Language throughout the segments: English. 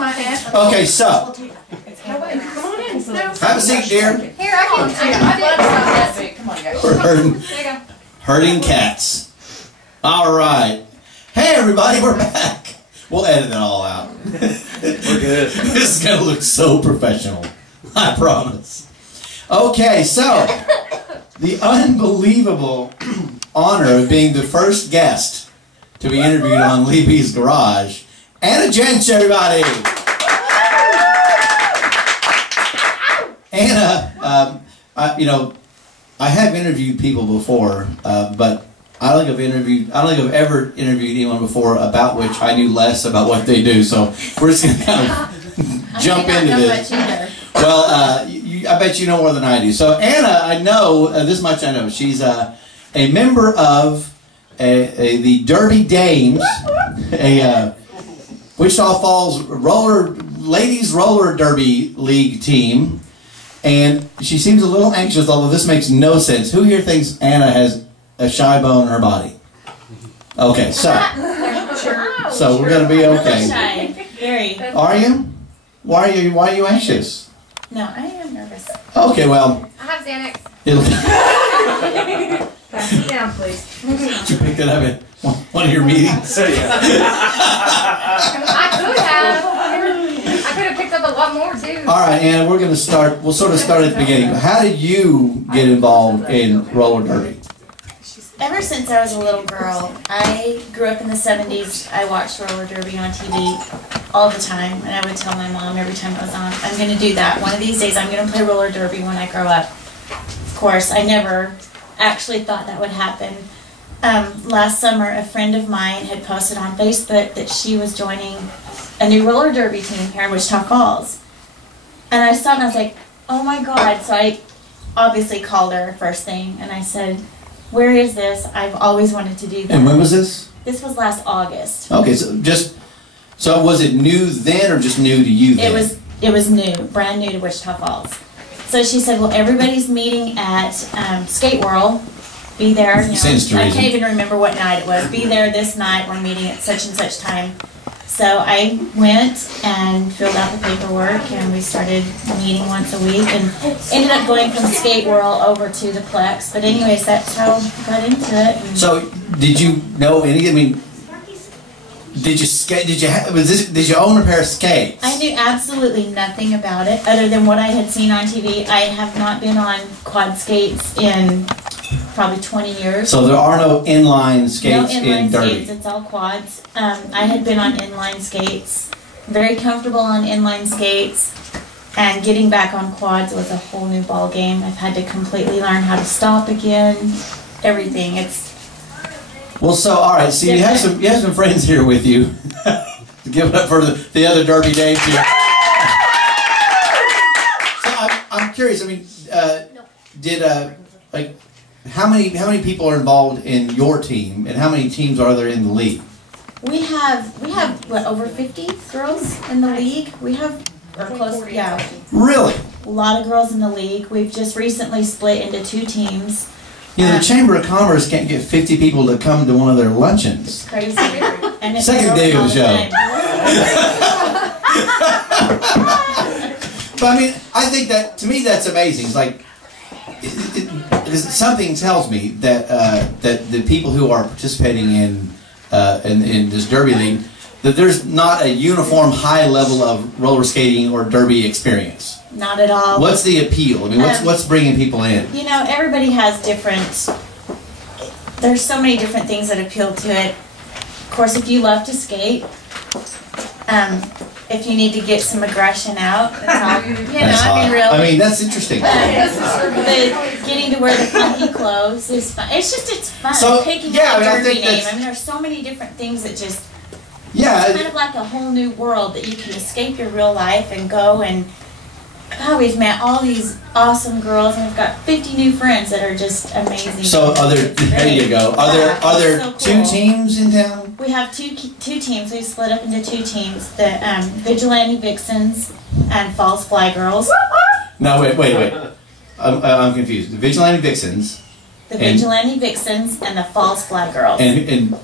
my head. Okay, so Come on in. have a seat, dear. Here, I can. Come on, guys. We're herding, There you go. herding cats. All right. Hey, everybody, we're back. We'll edit it all out. We're good. This is gonna look so professional. I promise. Okay, so the unbelievable honor of being the first guest to be interviewed on Lee B's Garage, Anna Jentsch, everybody. Anna, I have interviewed people before, but I don't think I've ever interviewed anyone before about which I knew less about what they do. So we're just gonna kind of jump into this. Well, I bet you know more than I do. So Anna, I know this much. I know she's a member of the Derby Dames, a Wichita Falls ladies roller derby league team, and she seems a little anxious. Although this makes no sense. Who here thinks Anna has a shy bone in her body? Okay, so we're gonna be okay. Shy. Very. Are you? Why are you anxious? No, I am nervous. Okay, well. I have Xanax. Pass it down, please. Did you pick it up at one of your meetings? I could have picked up a lot more too. All right, Anna, we're going to start. We'll sort of start at the beginning. How did you get involved in roller derby? Ever since I was a little girl, I grew up in the 70s. I watched roller derby on TV all the time, and I would tell my mom every time it was on, I'm going to do that. One of these days I'm going to play roller derby when I grow up. Of course, I never actually thought that would happen. Last summer, a friend of mine had posted on Facebook that she was joining a new roller derby team here in Wichita Falls. And I saw it and I was like, oh my God. So I obviously called her first thing and I said, where is this? I've always wanted to do that. And when was this? This was last August. Okay, so was it new then or just new to you then? It was new, brand new to Wichita Falls. So she said, well, everybody's meeting at Skate World. Be there. I can't even remember what night it was. Be there this night. We're meeting at such and such time. So I went and filled out the paperwork, and we started meeting once a week, and ended up going from Skate World over to the Plex. But anyways, that's how I got into it. And so did you know any? I mean, did you skate? Did you own a pair of skates? I knew absolutely nothing about it other than what I had seen on TV. I have not been on quad skates in probably 20 years. So there are no inline skates in derby? Skates, it's all quads. I had been on inline skates, very comfortable on inline skates, and getting back on quads was a whole new ball game. I've had to completely learn how to stop again, everything. Well, so all right. So you have some friends here with you. Give it up for the other Derby Dames here. So I'm curious. I mean, how many people are involved in your team, and how many teams are there in the league? We have what, over 50 girls in the league. We have close, yeah. Really? A lot of girls in the league. We've just recently split into 2 teams. You know, the Chamber of Commerce can't get 50 people to come to one of their luncheons. It's crazy. And it's Second day of the show. But I mean, I think that, to me, that's amazing. It's like, something tells me that that the people who are participating in this derby league, that there's not a uniform high level of roller skating or derby experience. Not at all. What's the appeal? I mean, what's bringing people in? You know, everybody has different. There's so many different things that appeal to it. Of course, if you love to skate, if you need to get some aggression out, that's all, I mean, that's interesting. Getting to wear the funky clothes is fun. It's fun. So, picking out a derby name. I mean, there's so many different things that just. Yeah. It's kind of like a whole new world that you can escape your real life and go and. God, we've met all these awesome girls, and we've got 50 new friends that are just amazing. So, there you go. Are there so cool. 2 teams in town? We have two teams. We've split up into 2 teams: the Vigilante Vixens and Falls Fly Girls. No, wait. I'm confused. The Vigilante Vixens. The Vigilante Vixens and the Falls Fly Girls. And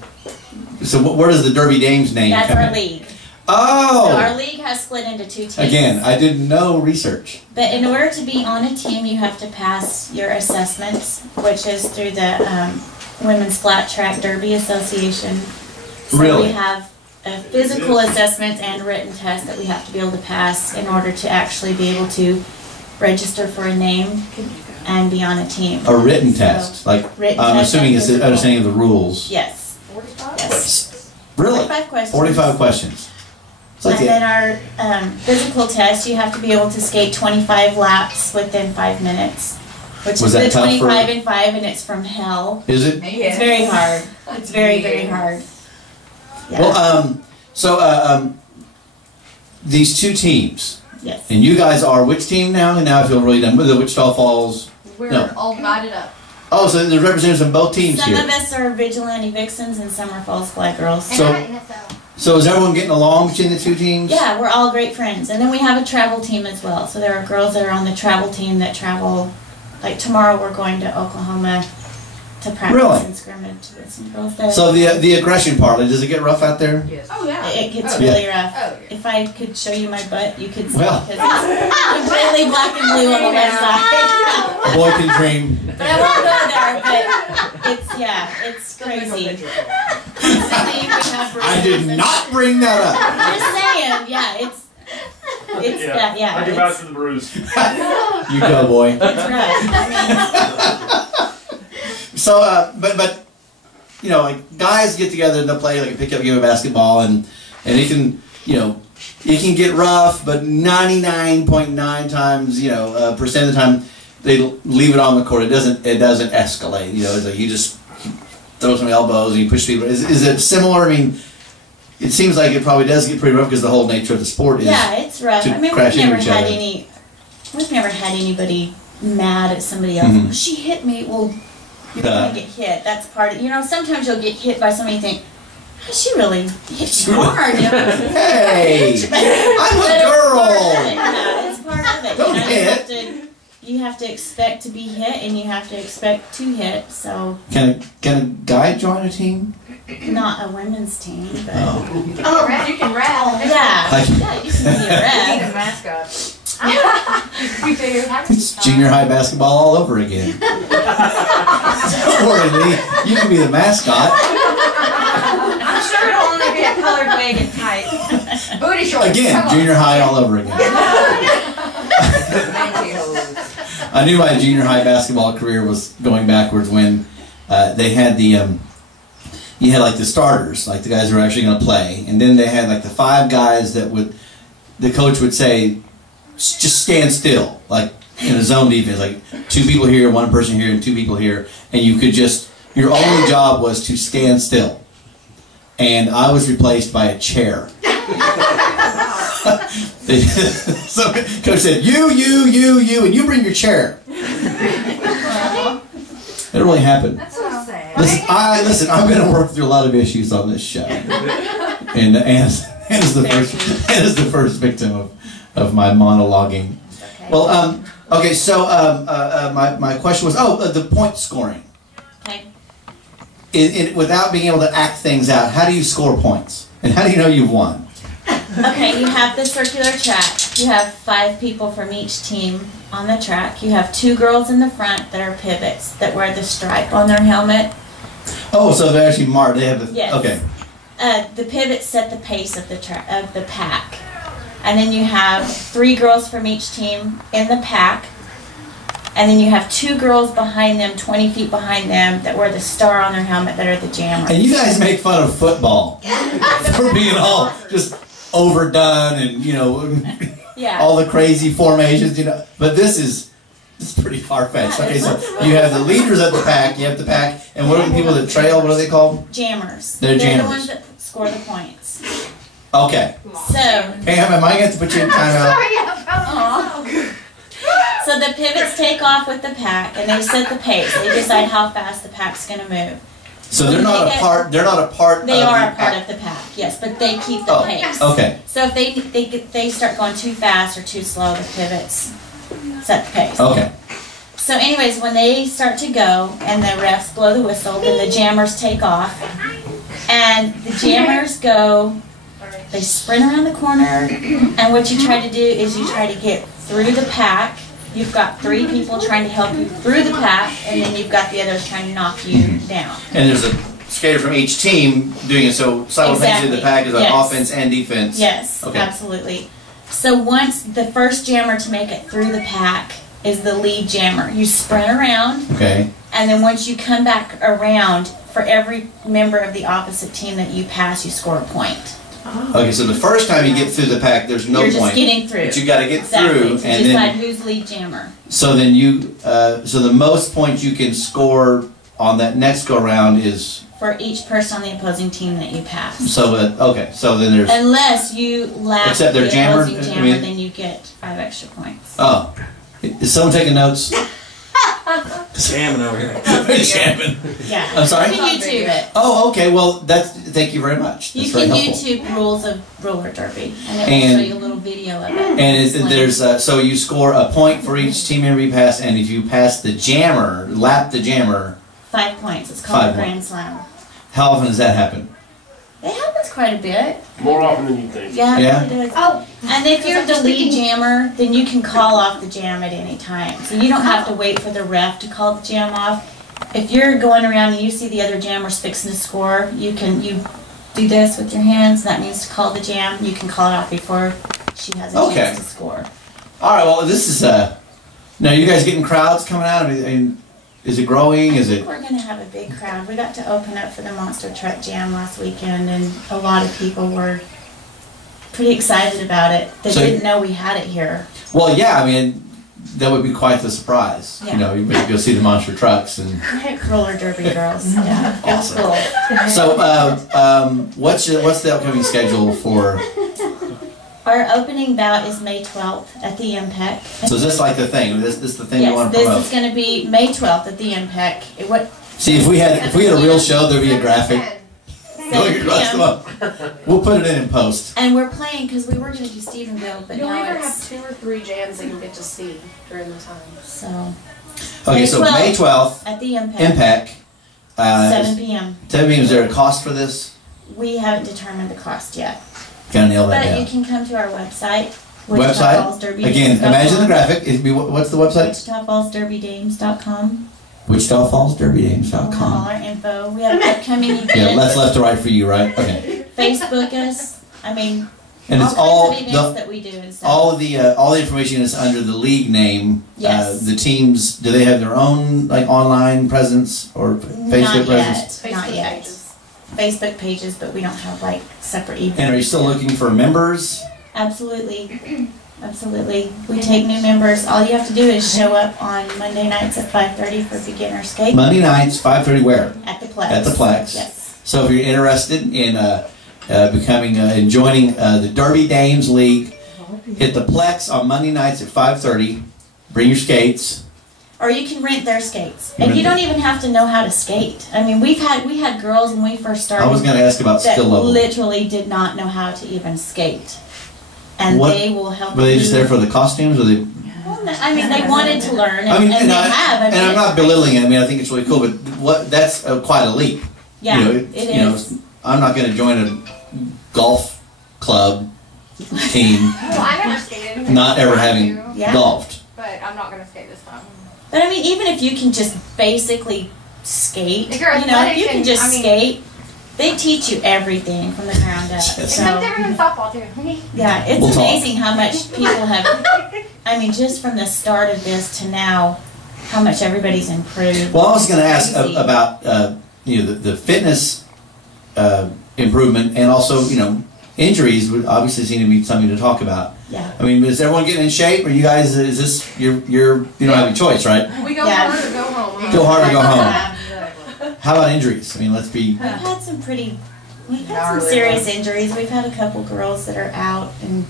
so, where does the Derby Dames name? That's our league. Oh. So our league has split split into 2 teams. Again, I did no research. But in order to be on a team, you have to pass your assessments, which is through the Women's Flat Track Derby Association. So Really? we have a physical assessment and written test that we have to be able to pass in order to actually be able to register for a name and be on a team. A written So, test, like written I'm test assuming and it's an physical. understanding of the rules. Yes. 45? Yes. Really? 45 questions. 45 questions. It's like And then our physical test, you have to be able to skate 25 laps within 5 minutes, which Was is that the tough 25 and 5, and it's from hell. Is it? It's very hard. It's very, very hard. Yeah. Well, these 2 teams, Yes. and you guys are which team now? And now I feel really done with the Wichita Falls. We're No. all divided up. Oh, so there's representatives from both teams Some here. of us are vigilante vixens and some are false flag girls. So is everyone getting along between the 2 teams? Yeah, we're all great friends. And then we have a travel team as well. So there are girls that are on the travel team that travel. Like tomorrow we're going to Oklahoma to practice Really? and scrimmage with some girls there. So the aggression part, does it get rough out there? Yes. Oh, yeah. It gets Oh, really rough. Oh, yeah. If I could show you my butt, you could see Well. because it's completely black and blue on the left side. Boy can dream. But I won't go there. But it's crazy. Constantly we have I did bruises. not bring that up. Just saying, yeah, it's I can vouch for the bruise. You go, boy. It's rough. So, but you know, like guys get together and they'll play like a pickup game of basketball, and it can, you know, it can get rough, but 99.9 times, you know, percent of the time they leave it on the court. It doesn't escalate. You know, it's like you just throw some elbows and you push people. Is it similar? I mean, it seems like it probably does get pretty rough because the whole nature of the sport is. Yeah, it's rough. to I mean, crash we've into never each had other. we've never had anybody mad at somebody else. Mhm. She hit me. Well, you're gonna get hit. That's part of. You know, sometimes you'll get hit by somebody. You think, "Oh, she really hit you hard." You know? Hey, I'm But a it's part of girl. it. Yeah, it's part of it. Don't you know, hit. You have to expect to be hit, and you have to expect to hit. So, Can a guy join a team? not a women's team, but Oh. Oh, you can rap. yeah, Like- yeah, you can be a Be the rep. mascot. We do. It's junior high basketball all over again. Don't worry, Lee. You can be the mascot. I'm sure it'll only be a colored wig and tights. Booty shorts. Again, Come on. junior high all over again. I knew my junior high basketball career was going backwards when they had the you had like the starters, like the guys who were actually going to play, and then they had like the 5 guys that the coach would say, just stand still, like in a zone defense, like 2 people here, 1 person here, and 2 people here, and you could just, your only job was to stand still. And I was replaced by a chair. So coach said, you, and you bring your chair. It really happened. That's so sad. Listen, I'm going to work through a lot of issues on this show, and Anna's the first victim of my monologuing. Okay. Well, okay, so my question was, the point scoring. Okay. Without being able to act things out, how do you score points, and how do you know you've won? Okay, you have the circular track. You have 5 people from each team on the track. You have 2 girls in the front that are pivots that wear the stripe on their helmet. Oh, so they're actually marked. They have the Yes. okay. The pivots set the pace of the pack, and then you have 3 girls from each team in the pack, and then you have 2 girls behind them, 20 feet behind them, that wear the star on their helmet that are the jammers. And you guys make fun of football for being all just overdone and Yeah. all the crazy formations, But this is pretty far fetched. Okay, so you have the leaders of the pack. You have the pack, and what are the people that trail? What are they called? Jammers. They're the jammers. ones that score the points. Okay. So. Hey, am I going to have to put you in timeout? So the pivots take off with the pack, and they set the pace. They decide how fast the pack's going to move. So they're not a part. They're not a part. They of are the a part pack. of the pack, yes, but they keep the pace. Okay. So if they start going too fast or too slow, the pivots set the pace. Okay. So anyways, when they start to go and the refs blow the whistle, then the jammers take off, and the jammers go They sprint around the corner, and what you try to do is you try to get through the pack. You've got 3 people trying to help you through the pack, and then you've got the others trying to knock you down. And there's a skater from each team doing it, so simultaneously the pack is like offense and defense. Yes, absolutely. So once the first jammer to make it through the pack is the lead jammer. You sprint around, and then once you come back around, for every member of the opposite team that you pass, you score a point. Okay, so the first time you get through the pack, there's no point. You're just getting through. But you got to get through, to and decide then who's lead jammer. So then you, so the most points you can score on that next go round is for each person on the opposing team that you pass. So okay, so then there's unless you lap except the they're jammered, opposing jammer, then you get 5 extra points. Oh, is someone taking notes? Jamming over here. Jamming. Yeah. I'm sorry? You can YouTube it. Oh, okay. Well, thank you very much. That's you very can helpful. YouTube rules of roller derby, and it will show you a little video of it. And there's so you score a point for each team member you pass, and if you pass the jammer, lap the jammer, 5 points. It's called a Grand Slam. How often does that happen? It happens quite a bit. More often than you think. Yeah, it really does. Oh, and if you're the lead jammer, then you can call off the jam at any time. So you don't have to wait for the ref to call the jam off. If you're going around and you see the other jammers fixing to score, you do this with your hands. That means to call the jam. You can call it off before she has a chance to score. All right. Well, this is now you guys getting crowds coming out. I mean, is it growing? I think we're going to have a big crowd. We got to open up for the Monster Truck Jam last weekend, and a lot of people were pretty excited about it. They didn't know we had it here. Well, yeah, I mean, that would be quite the surprise. Yeah. You know, you go see the monster trucks and roller derby girls. Yeah, awesome. Cool. So, what's the upcoming schedule for? Our opening bout is May 12th at the MPEC. So is this like the thing? This the thing you want to promote? Yes, this is going to be May 12th at the MPEC. See, if we had a real show, there'd be a graphic. We'll put it in post. And we're playing because we were going to do Stephenville, but you'll now either it's... have 2 or 3 jams that you'll get to see during the time. So. Okay, so May 12th at the MPEC. 7 p.m. 7 p.m. Is there a cost for this? We haven't determined the cost yet. Gotta nail that down. But you can come to our website. Again, imagine the graphic. It'd be what's the website? WichitaFallsDerbyDames.com. WichitaFallsDerbyDames.com. All our info. We have upcoming events. Yeah, left to right for you, right? Okay. Facebook us. I mean, and it's all kinds of events that we do and stuff. All the information is under the league name. Yes. The teams, do they have their own like online presence or Facebook presence? Not yet. Facebook pages, but we don't have like separate events. And are you still looking for members? Absolutely. Absolutely. We take new members. All you have to do is show up on Monday nights at 5:30 for beginner skate. Monday nights, 5:30 where? At the Plex. At the Plex. Yes. So if you're interested in becoming and joining the Derby Dames League, hit the Plex on Monday nights at 5:30. Bring your skates. Or you can rent their skates, and you don't even have to know how to skate. I mean, we had girls when we first started. I was going to ask about skill level. Literally did not know how to even skate, and they will help. Were they just there for the costumes, or they? Well, I mean, they wanted to learn, and, and they have. I mean, and I'm not belittling it. I mean, I think it's really cool, but that's quite a leap. Yeah, it is. I'm not going to join a golf club team. Well, I never skated. Not ever having golfed. But I'm not going to skate this time. But I mean, even if you can just basically skate, if you can just skate, they teach you everything from the ground up. It's no different than softball too. Yeah, it's amazing how much people have. I mean, just from the start of this to now, how much everybody's improved. Well, I was going to ask about the fitness improvement, and also injuries would obviously seem to be something to talk about. Yeah. I mean, is everyone getting in shape? Or you guys? Is this you don't have a choice, right? We go hard or go home. Go hard or go home. How about injuries? I mean, let's be. We've had some serious injuries. We've had a couple girls that are out and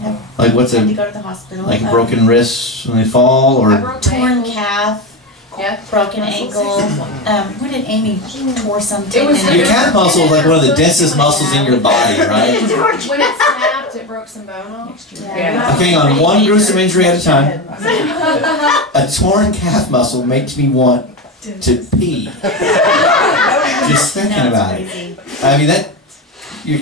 have had to go to the hospital. Like broken wrists when they fall, or torn calf. Yeah. Broken ankle. What did Amy tore something? Your calf muscle is like one of the densest muscles in your body, right? When it snapped, it broke some bone off. Yeah. Okay, on one gruesome injury at a time. A torn calf muscle makes me want to pee. Just thinking about it. I mean, your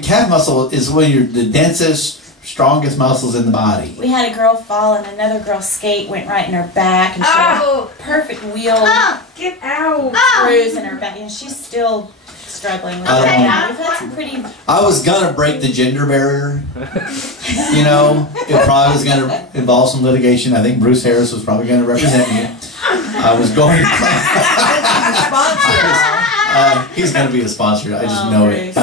calf muscle is one of the densest, strongest muscles in the body. We had a girl fall and another girl's skate went right in her back, and she had a perfect wheel Get out. bruise in her back, and she's still struggling with I it. don't know. Yeah, we've had some pretty. I was gonna break the gender barrier. You know, it probably was gonna involve some litigation. I think Bruce Harris was probably gonna represent me. I was going to he's gonna be a sponsor. I just know it.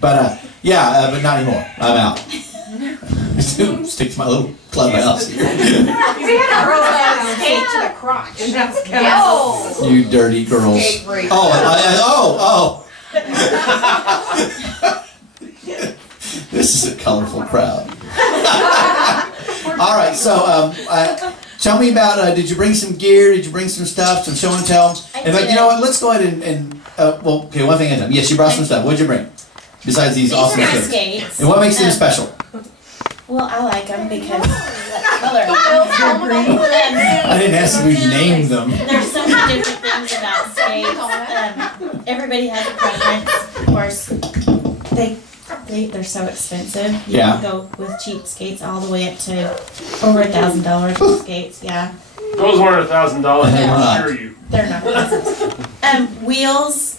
But not anymore. I'm out. Stick to my little clubhouse here. We had a roll out skate to the crotch. And that's Yo. You dirty girls. Oh. This is a colorful crowd. All right, so tell me about, did you bring some gear? Did you bring some stuff, some show and tell? In fact, you know what, let's go ahead and one thing at a time. Yes, you brought some stuff. What'd you bring? Besides these awesome are my things. skates. And what makes them special? Well, I like them because that color. I didn't ask if you named them. There's so many different things about skates. Everybody has a preference. Of course, they're so expensive. You can go with cheap skates all the way up to over $1,000 for skates. Yeah. Those weren't $1,000, I assure you. They're not. Wheels.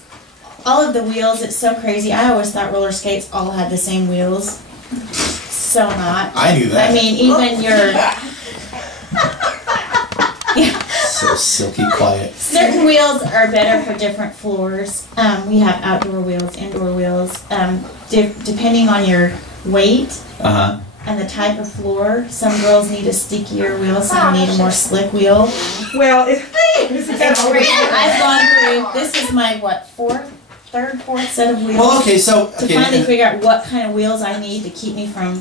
All of the wheels. It's so crazy. I always thought roller skates all had the same wheels. So not. I knew that. I mean, even your. So silky quiet. Certain wheels are better for different floors. We have outdoor wheels, indoor wheels. Depending on your weight and the type of floor, some girls need a stickier wheel, some need a more slick wheel. Well, I've gone through. This is my fourth set of wheels. Well, okay, so to finally figure out what kind of wheels I need to keep me from.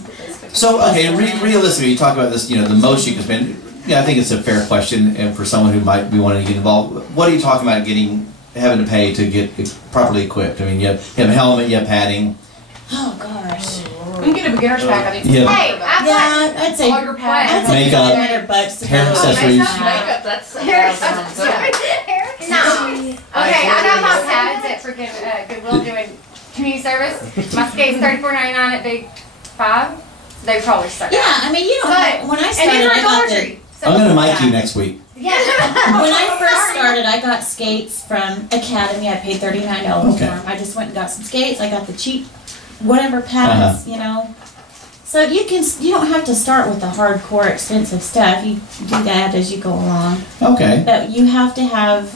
So realistically, you talk about this. You know, the most you can spend. Yeah, I think it's a fair question, and for someone who might be wanting to get involved, what are you talking about having to pay to get properly equipped? I mean, you have a helmet, you have padding. Oh gosh. You can get a beginner's pack. I think. Yeah. Hey, I'd say all your pads. I'd say Makeup, $500 to hair go. accessories. makeup, that's No. Okay, I got my pads at freaking Goodwill doing community service. My skate's $34.99 at Big 5. They probably suck. Yeah, I mean, you don't have, when I And started, these are I a got Dollar the, Tree. I'm going to mic you next week. Yeah. when I first started, I got skates from Academy. I paid $39 for them. I just went and got some skates. I got the cheap, whatever pads, you know. So you don't have to start with the hardcore expensive stuff. You do that as you go along. Okay. But you have to have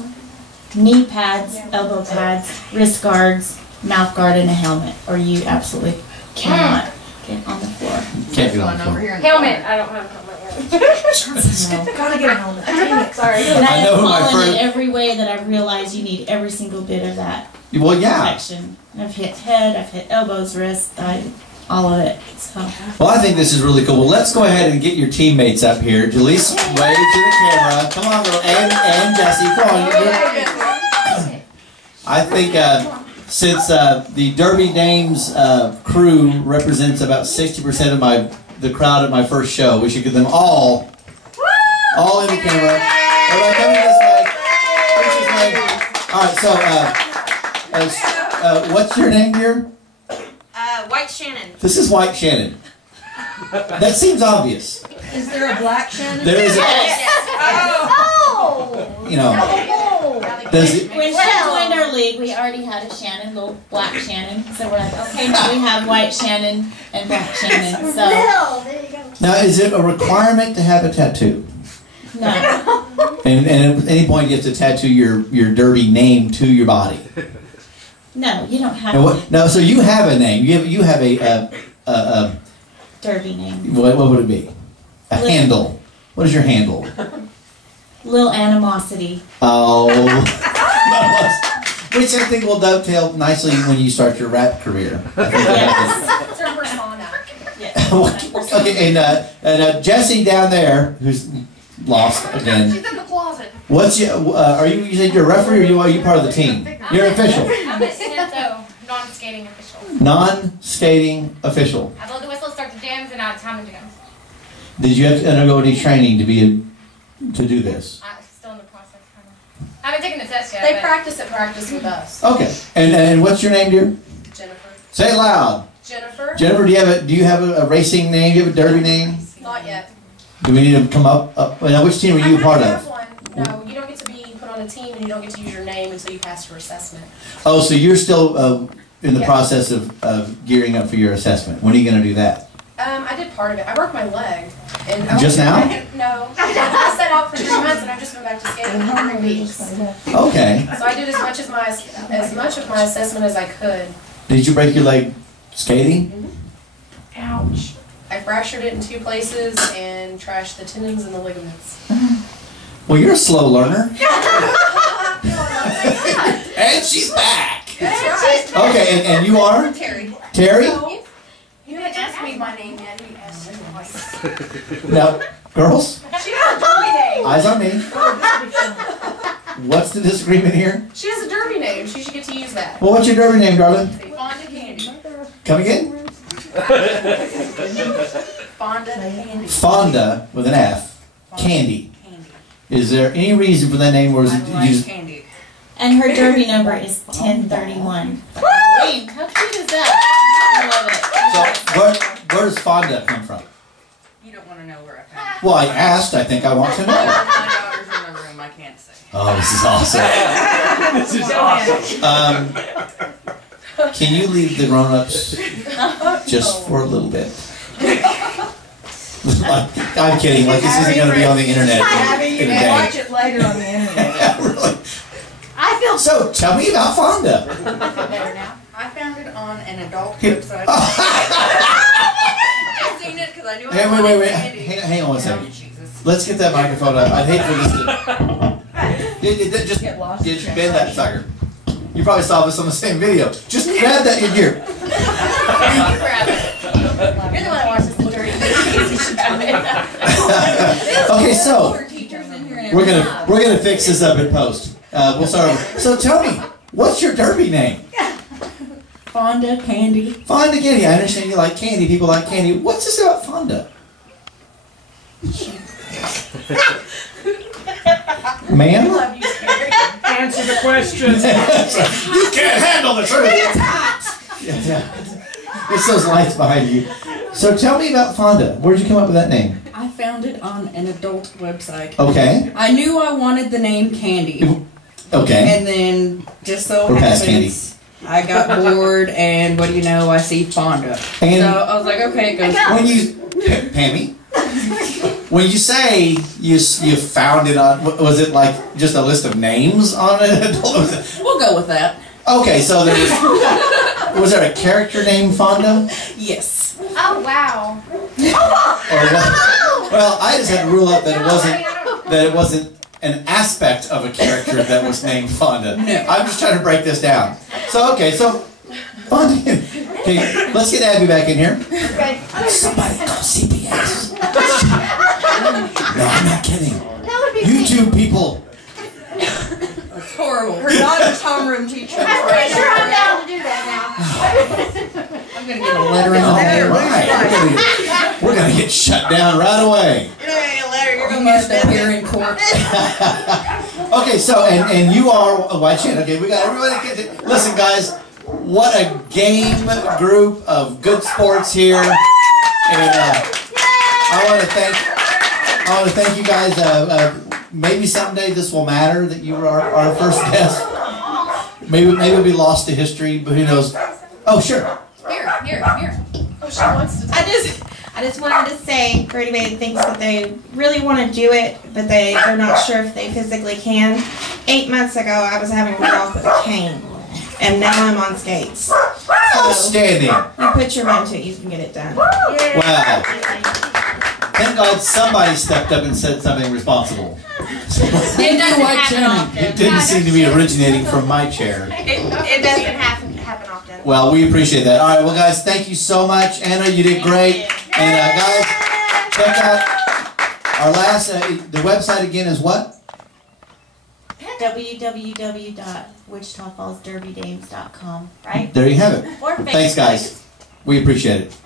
knee pads, elbow pads, wrist guards, mouth guard, and a helmet, or you absolutely cannot get on the floor. Can't be on the floor. Helmet. I don't have a helmet yet. Gotta get a helmet. Sorry. And I I know have who my fallen in first- every way that I've realized you need every single bit of that Well, yeah. protection. I've hit head, I've hit elbows, wrists, all of it. So. Well, I think this is really cool. Well, let's go ahead and get your teammates up here. Jalise, wave to the camera. Come on, girl. And Jesse, come on. I think since the Derby Dames crew represents about 60% of the crowd at my first show, we should get them all in the camera. Everybody coming this way. Push this way. All right, so what's your name here? White Shannon. This is White Shannon. That seems obvious. Is there a black Shannon? There is a, Oh. you know, does it, When she joined our league, we already had a Shannon, little black Shannon. So we're like, okay, now we have White Shannon and Black Shannon. So There you go. now, is it a requirement to have a tattoo? no, And at any point you have to tattoo your Derby name to your body? no, you don't have And a what, no, so you have a name. You have a Derby name. what would it be? A handle. What is your handle? Little Animosity. Oh, which I think will dovetail nicely when you start your rap career. Yes. It's her persona. Yes. Okay, and Jesse down there, who's lost again. She's in the closet. What's your? Are you said you're a referee, or are you part of the team? You're an official. I'm a Stinto, non-skating official. Non-skating official. I blow the whistle, start the jams, and I time the jams. Did you have to undergo any training to do this? I'm still in the process, kind of. I haven't taken the test yet. They but practice with us. Okay. And what's your name, dear? Jennifer. Say it loud. Jennifer. Jennifer, do you have a racing name? Do you have a derby name? Not yet. Do we need to come up? Now, which team are you a part of? One. No, you don't get to be put on a team and you don't get to use your name until you pass your assessment. Oh, so you're still in the Yeah. process of gearing up for your assessment. When are you going to do that? I did part of it. I broke my leg. And Just now? No. I set out for 3 months and I've just been back to skating for 3 weeks. Okay. So I did as much of my assessment as I could. Did you break your leg skating? Ouch. I fractured it in 2 places and trashed the tendons and the ligaments. Well, you're a slow learner. And she's back. That's right. Okay, and you are? Terry. Terry? You didn't ask me my name yet. You asked me twice. Now, girls, She has a derby name. eyes on me. What's the disagreement here? She has a derby name. She should get to use that. Well, what's your derby name, darling? Fonda Candy. Come again? Fonda Candy. Fonda with an F. Candy. Candy. Is there any reason for that name, or is it you just... candy. And her derby number is 1031. Wait, how cute is that? I love it. So, where does Fonda come from? You don't want to know where I found it. Well, I asked. I think I want to know. My daughter's in the room. I can't say. Oh, this is awesome. This is awesome. Can you leave the grown-ups just for a little bit? I'm kidding. Like, this isn't going to be on the internet in a day. Watch it later on the internet. Really? I feel So, tell me about Fonda. better now. I found it on an adult website. I seen it because I knew I Hey, wanted wait. candy. Hang on one Oh, second. Jesus. Let's get that microphone up. I'd hate for this to... Just Get lost. just bend that sucker. You probably saw this on the same video. Just grab that in here. You grab it. You're the one that watches the dirty movies. You should have it. Okay, so More teachers in here and we're gonna fix this up in post. We'll start over. So tell me, what's your derby name? Fonda Candy. Fonda Candy. I understand you like candy. People like candy. What's this about Fonda? Ma'am? Love you, Terry. Answer the question. You can't handle the truth. Yeah. It's those lights behind you. So tell me about Fonda. Where'd you come up with that name? I found it on an adult website. Okay. I knew I wanted the name Candy. Okay. And then, just so We're past happens, I got bored, and what do you know, I see Fonda. And So I was like, okay, go. when you, Pammy, when you say you found it on, was it like just a list of names on it? We'll go with that. Okay, so there was there a character named Fonda? Yes. Oh, wow. Or what? Well, I just had to rule out that it wasn't an aspect of a character that was named Fonda. No. I'm just trying to break this down. So Fonda. Okay, let's get Abby back in here. Okay. Somebody call CPS. No, I'm not kidding. That would be You two people. It's horrible. Her daughter's homeroom teacher. I'm pretty sure I'm down to do that I'm going to get a letter in the mail. Right. We're gonna get shut down right away. You must appear in court. Okay, so and you are why chin. Okay, we got everybody. Listen, guys, what a game group of good sports here, and I want to thank you guys. Maybe someday this will matter that you were our first guest. Maybe it'll be lost to history, but who knows? Oh, sure. Here. Oh, she wants to. I just wanted to say for anybody that thinks that they really want to do it, but they're not sure if they physically can. 8 months ago, I was having to walk with a cane, and now I'm on skates. Outstanding. You put your mind to it, you can get it done. Wow. Thank God somebody stepped up and said something responsible. It doesn't happen often. It didn't seem to be originating from my chair. It doesn't happen often. Well, we appreciate that. All right, well, guys, thank you so much. Anna, you did great. And guys, check out our last, the website again is what? www.wichitafallsderbydames.com, right? There you have it. Or Thanks, guys. We appreciate it.